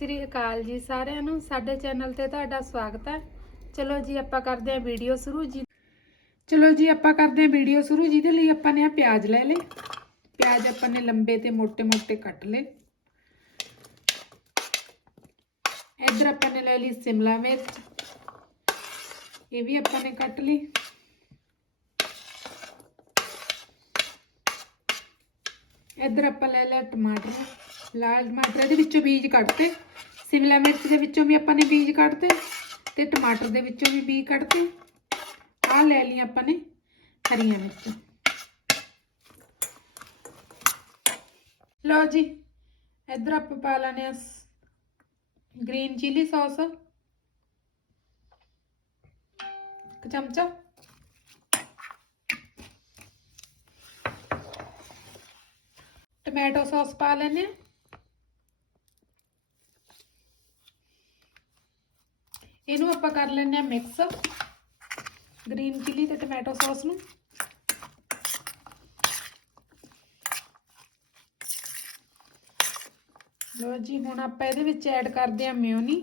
ਸ੍ਰੀ ਅਕਾਲ ਜੀ ਸਾਰਿਆਂ ਨੂੰ। ਸਾਡੇ ਚੈਨਲ ਤੇ ਤੁਹਾਡਾ ਸਵਾਗਤ ਹੈ। ਚਲੋ ਜੀ, ਆਪਾਂ ਕਰਦੇ ਹਾਂ ਵੀਡੀਓ ਸ਼ੁਰੂ। ਜੀ ਚਲੋ ਜੀ, ਆਪਾਂ ਕਰਦੇ ਹਾਂ ਵੀਡੀਓ ਸ਼ੁਰੂ। ਜਿਹਦੇ ਲਈ ਆਪਾਂ ਨੇ ਆ ਪਿਆਜ਼ ਲੈ ਲਏ। ਪਿਆਜ਼ ਆਪਾਂ ਨੇ ਲੰਬੇ ਤੇ ਮੋٹے-ਮੋٹے ਕੱਟ ਲਏ। ਇੱਧਰ ਆਪਾਂ ਨੇ ਲੈ ਲਈ ਸਿਮਲਾ ਮਿਰਚ। ਇਹ ਵੀ ਆਪਾਂ ਨੇ ਕੱਟ ਲਈ। ਇੱਧਰ ਆਪਾਂ ਲੈ ਲਿਆ ਟਮਾਟਰ, ਲਾਲ ਟਮਾਟਰ ਦੇ ਵਿੱਚੋਂ ਬੀਜ ਕੱਢਤੇ। ਸਿਮਲਾ ਮਿਰਚ ਦੇ ਵਿੱਚੋਂ ਵੀ ਆਪਾਂ ਨੇ ਬੀਜ ਕੱਢਤੇ ਤੇ ਟਮਾਟਰ ਦੇ ਵਿੱਚੋਂ ਵੀ ਬੀਜ ਕੱਢਤੇ। ਆਹ ਲੈ ਲਈਆਂ ਆਪਾਂ ਨੇ ਹਰੀਆਂ ਮਿਰਚਾਂ। ਲਓ ਜੀ, ਇੱਧਰ ਆਪਾਂ ਪਾ ਲੈਣੇ ਆ ਗ੍ਰੀਨ ਚਿਲੀ ਸੌਸ। ਇੱਕ ਚਮਚਾ। ਟੋਮੈਟੋ ਸੌਸ ਪਾ ਲੈਣੇ ਆ ਇਹਨੂੰ ਆਪਾਂ ਕਰ ਲੈਣੇ ਆ ਮਿਕਸ, ਗ੍ਰੀਨ ਚਿਲੀ ਤੇ ਟੋਮੈਟੋ ਸੌਸ ਨੂੰ। ਲੋ ਜੀ, ਹੁਣ ਆਪਾਂ ਇਹਦੇ ਵਿੱਚ ਐਡ ਕਰਦੇ ਆ ਮਿਓਨੀ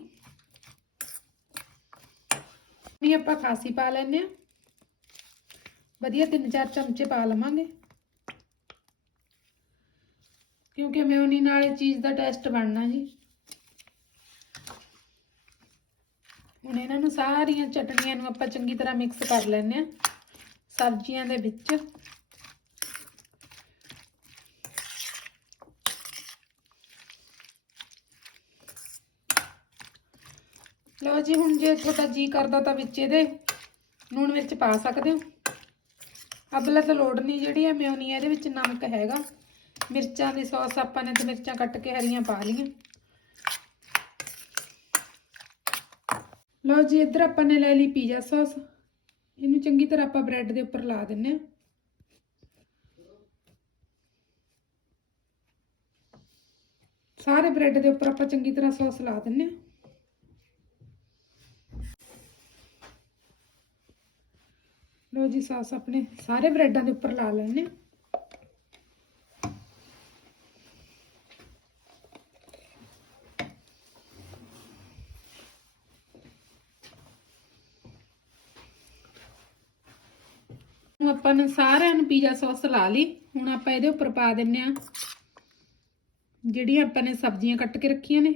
ਵੀ ਆਪਾਂ ਖਾਸੀ ਪਾ ਲੈਣੇ ਆ ਵਧੀਆ ਤਿੰਨ ਚਾਰ ਚਮਚੇ ਪਾ ਲਵਾਂਗੇ। ਕਿਉਂਕਿ ਮਿਓਨੀ ਨਾਲ ਇਹ ਚੀਜ਼ ਦਾ ਟੇਸਟ ਬਣਨਾ ਜੀ। ਹੁਣ ਇਹਨਾਂ ਨੂੰ ਸਾਰੀਆਂ ਚਟਣੀਆਂ ਨੂੰ ਆਪਾਂ ਚੰਗੀ ਤਰ੍ਹਾਂ ਮਿਕਸ ਕਰ ਲੈਂਦੇ ਆ ਸਬਜ਼ੀਆਂ ਦੇ ਵਿੱਚ। ਲਓ ਜੀ, ਹੁਣ ਜੇ ਤੁਹਾਡਾ ਜੀ ਕਰਦਾ ਤਾਂ ਵਿੱਚ ਇਹਦੇ ਲੂਣ ਮਿਰਚ ਪਾ ਸਕਦੇ ਹੋ। ਅਬਲਾ ਤਾਂ ਲੋੜ ਨਹੀਂ ਜਿਹੜੀ ਹੈ ਮਿਓਨੀ ਇਹਦੇ ਵਿੱਚ ਨਮਕ ਹੈਗਾ। ਮਿਰਚਾਂ ਦੀ ਸੌਸ ਆਪਾਂ ਨੇ ਤੇ ਮਿਰਚਾਂ ਕੱਟ ਕੇ ਹਰੀਆਂ ਪਾ ਲਈਆਂ। ਲਓ ਜੀ, ਇੱਧਰ ਆਪਾਂ ਨੇ ਲੈ ਲਈ ਪੀਜ਼ਾ ਸੌਸ। ਇਹਨੂੰ ਚੰਗੀ ਤਰ੍ਹਾਂ ਆਪਾਂ ਬ੍ਰੈਡ ਦੇ ਉੱਪਰ ਲਾ ਦਿੰਨੇ ਆ। ਸਾਰੇ ਬ੍ਰੈਡ ਦੇ ਉੱਪਰ ਆਪਾਂ ਚੰਗੀ ਤਰ੍ਹਾਂ ਸੌਸ ਲਾ ਦਿੰਨੇ ਆ। ਲਓ ਜੀ, ਸੌਸ ਆਪਣੇ ਸਾਰੇ ਬ੍ਰੈਡਾਂ ਦੇ ਉੱਪਰ ਲਾ ਲੈਣੇ ਆ। ਹੁਣ ਆਪਾਂ ਨੇ ਸਾਰਿਆਂ ਨੂੰ ਪੀਜ਼ਾ ਸੌਸ ਲਾ ਲਈ। ਹੁਣ ਆਪਾਂ ਇਹਦੇ ਉੱਪਰ ਪਾ ਦਿੰਨੇ ਆ ਜਿਹੜੀਆਂ ਆਪਾਂ ਨੇ ਸਬਜ਼ੀਆਂ ਕੱਟ ਕੇ ਰੱਖੀਆਂ ਨੇ।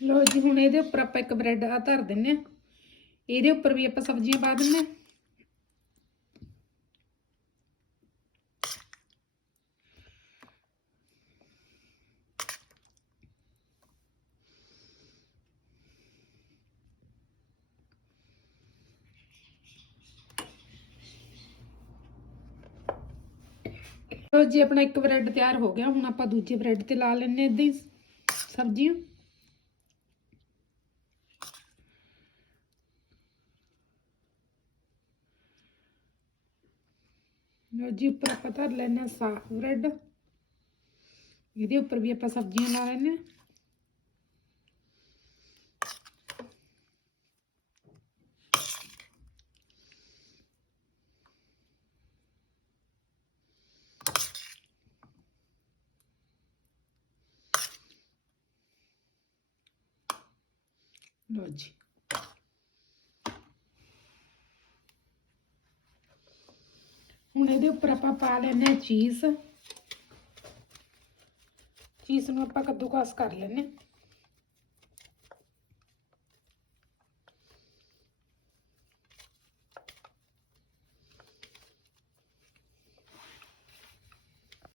ਲੋ ਜੀ, ਹੁਣ ਇਹਦੇ ਉੱਪਰ ਆਪਾਂ ਇੱਕ ਬ੍ਰੈਡ ਆ ਧਰ ਦਿੰਨੇ ਆ ਇਹਦੇ ਉੱਪਰ ਵੀ ਆਪਾਂ ਸਬਜ਼ੀਆਂ ਪਾ ਦਿੰਨੇ ਆ ਲੋ ਜੀ, ਆਪਣਾ ਇੱਕ ਬ੍ਰੈਡ ਤਿਆਰ ਹੋ ਗਿਆ, ਹੁਣ ਆਪਾਂ ਦੂਜੇ ਬ੍ਰੈਡ ਤੇ ਲਾ ਲੈਣੇ ਇਦਾਂ ਹੀ ਸਬਜ਼ੀਆਂ। ਲੋ ਜੀ, ਉੱਪਰ ਆਪਾਂ ਧਰ ਲੈਣਾ ਸਾਫ਼ ਬ੍ਰੈਡ। ਇਹਦੇ ਉੱਪਰ ਵੀ ਆਪਾਂ ਸਬਜ਼ੀਆਂ ਲਾ ਲੈਣੇ ਲੋ ਜੀ ਹੁਣ ਇਹਦੇ ਉੱਪਰ ਆਪਾਂ ਪਾ ਲੈਣੇ ਚੀਜ਼। ਚੀਜ਼ ਨੂੰ ਆਪਾਂ ਕੱਦੂਕਸ ਕਰ ਲੈਣੇ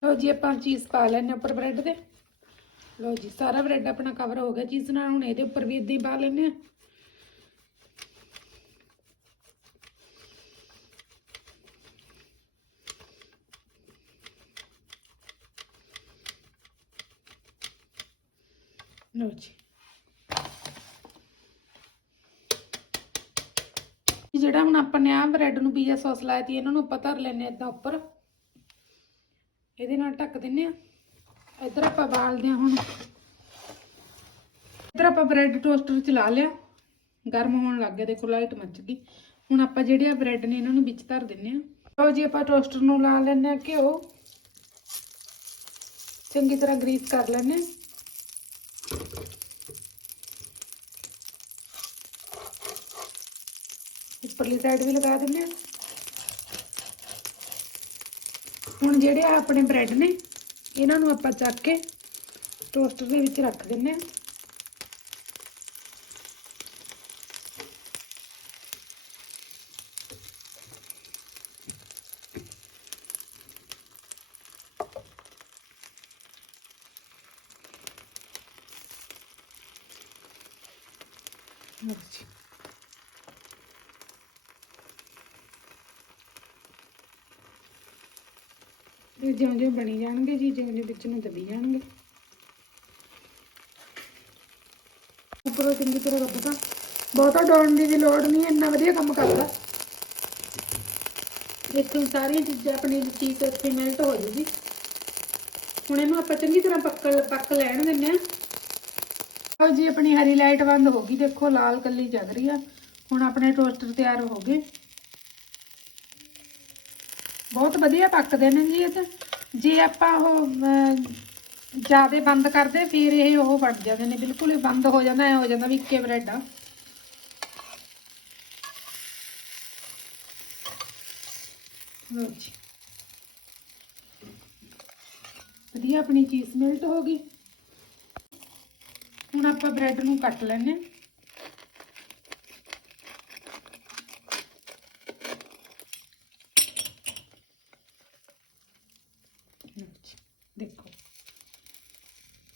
ਲੋ ਜੀ, ਆਪਾਂ ਚੀਜ਼ ਪਾ ਲੈਣੇ ਉੱਪਰ ਬ੍ਰੈਡ ਦੇ ਲੋ ਜੀ, ਸਾਰਾ ਬ੍ਰੈਡ ਆਪਣਾ ਕਵਰ ਹੋ ਗਿਆ ਚੀਜ਼ ਨਾਲ ਹੁਣ ਇਹਦੇ ਉੱਪਰ ਵੀ ਇਦਾਂ ਹੀ ਪਾ ਲੈਣੇ ਆ ਲੋ ਜੀ। ਜਿਹੜਾ ਹੁਣ ਆਪਾਂ ਨੇ ਆ ਬ੍ਰੈਡ ਨੂੰ ਪੀਜ਼ਾ ਸੌਸ ਲਾਇਆ ਤੀ, ਇਹਨਾਂ ਨੂੰ ਆਪਾਂ ਧਰ ਲੈਨੇ ਇਦਾਂ ਉੱਪਰ। ਇਹਦੇ ਨਾਲ ਢੱਕ ਦਿੰਨੇ ਆ ਇੱਧਰ ਆਪਾਂ ਬਾਲਦੇ ਹਾਂ ਹੁਣ। ਇੱਧਰ ਆਪਾਂ ਬ੍ਰੈਡ ਟੋਸਟਰ ਚ ਲਿਆ। ਗਰਮ ਹੋਣ ਲੱਗ ਗਿਆ, ਦੇਖੋ ਲਾਈਟ ਮੱਚ ਗਈ। ਹੁਣ ਆਪਾਂ ਜਿਹੜੇ ਆ ਬ੍ਰੈਡ ਨੇ ਇਹਨਾਂ ਨੂੰ ਵਿੱਚ ਧਰ ਦਿੰਨੇ ਆ ਲਓ ਜੀ ਆਪਾਂ ਟੋਸਟਰ ਨੂੰ ਲਾ ਲੈਣੇ ਆ ਘਿਓ। ਚੰਗੀ ਤਰ੍ਹਾਂ ਗਰੀਸ ਕਰ ਲੈਣੇ ਉੱਪਰਲੀ ਸਾਈਡ ਵੀ ਲਗਾ ਦਿੰਨੇ ਆ ਹੁਣ ਜਿਹੜੇ ਆ ਆਪਣੇ ਬ੍ਰੈਡ ਨੇ ਇਹਨਾਂ ਨੂੰ ਆਪਾਂ ਚੱਕ ਕੇ ਟੋਸਟਰ ਦੇ ਵਿੱਚ ਰੱਖ ਦਿੰਨੇ ਆ ਲਓ ਜੀ। ਇਹ ਜਿਉਂ ਜਿਉਂ ਬਣੀ ਜਾਣਗੇ ਜੀ ਜਿਉਂ ਜਿਉਂ ਵਿੱਚ ਨੂੰ ਦਬੀ ਜਾਣਗੇ। ਉੱਪਰੋਂ ਚੰਗੀ ਤਰ੍ਹਾਂ ਰੱਬਦਾ ਬਹੁਤਾ ਡਾਉਣ ਦੀ ਵੀ ਲੋੜ ਨਹੀਂ, ਇੰਨਾ ਵਧੀਆ ਕੰਮ ਕਰਦਾ। ਇੱਥੇ ਸਾਰੀਆਂ ਚੀਜ਼ਾਂ ਆਪਣੀ ਚੀਜ਼ ਇੱਥੇ ਮੈਲਟ ਹੋ ਜੂਗੀ ਹੁਣ ਇਹਨੂੰ ਆਪਾਂ ਚੰਗੀ ਤਰ੍ਹਾਂ ਪੱਕ ਪੱਕ ਲੈਣ ਦਿੰਨੇ ਆ ਲਓ ਜੀ, ਆਪਣੀ ਹਰੀ ਲਾਈਟ ਬੰਦ ਹੋ ਗਈ, ਦੇਖੋ, ਲਾਲ ਕੱਲੀ ਜਗ ਰਹੀ ਆ। ਹੁਣ ਆਪਣੇ ਟੋਸਟਰ ਤਿਆਰ ਹੋ ਗਏ। ਬਹੁਤ ਵਧੀਆ ਪੱਕਦੇ ਨੇ ਜੀ ਇਹ ਤਾਂ। ਜੇ ਆਪਾਂ ਉਹ ਜ਼ਿਆਦਾ ਬੰਦ ਕਰਦੇ, ਫਿਰ ਇਹ ਉਹ ਵੱਟ ਜਾਂਦੇ ਨੇ। ਬਿਲਕੁਲ ਹੀ ਬੰਦ ਹੋ ਜਾਂਦਾ, ਐ ਹੋ ਜਾਂਦਾ ਵੀ ਇੱਕੇ ਬ੍ਰੈਡ ਆ। ਲਓ ਜੀ। ਵਧੀਆ ਆਪਣੀ ਚੀਜ਼ ਮਿਲਟ ਹੋ ਗਈ। ਹੁਣ ਆਪਾਂ ਬ੍ਰੈਡ ਨੂੰ ਕੱਟ ਲੈਣੇ ਆ ਲਓ ਜੀ, ਦੇਖੋ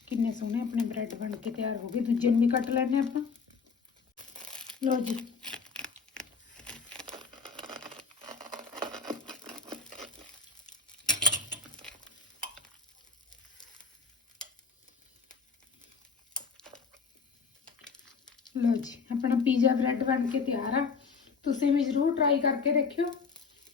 ਕਿੰਨੇ ਸੋਹਣੇ ਆਪਣੇ ਬ੍ਰੈਡ ਬਣ ਕੇ ਤਿਆਰ ਹੋ ਗਏ ਦੂਜੇ ਨੂੰ ਵੀ ਕੱਟ ਲੈਣੇ ਆਪਾਂ ਲਓ ਜੀ ਲਓ ਜੀ ਆਪਣਾ ਪੀਜ਼ਾ ਬ੍ਰੈਡ ਬਣ ਕੇ ਤਿਆਰ ਆ ਤੁਸੀਂ ਵੀ ਜ਼ਰੂਰ ਟਰਾਈ ਕਰਕੇ ਦੇਖਿਓ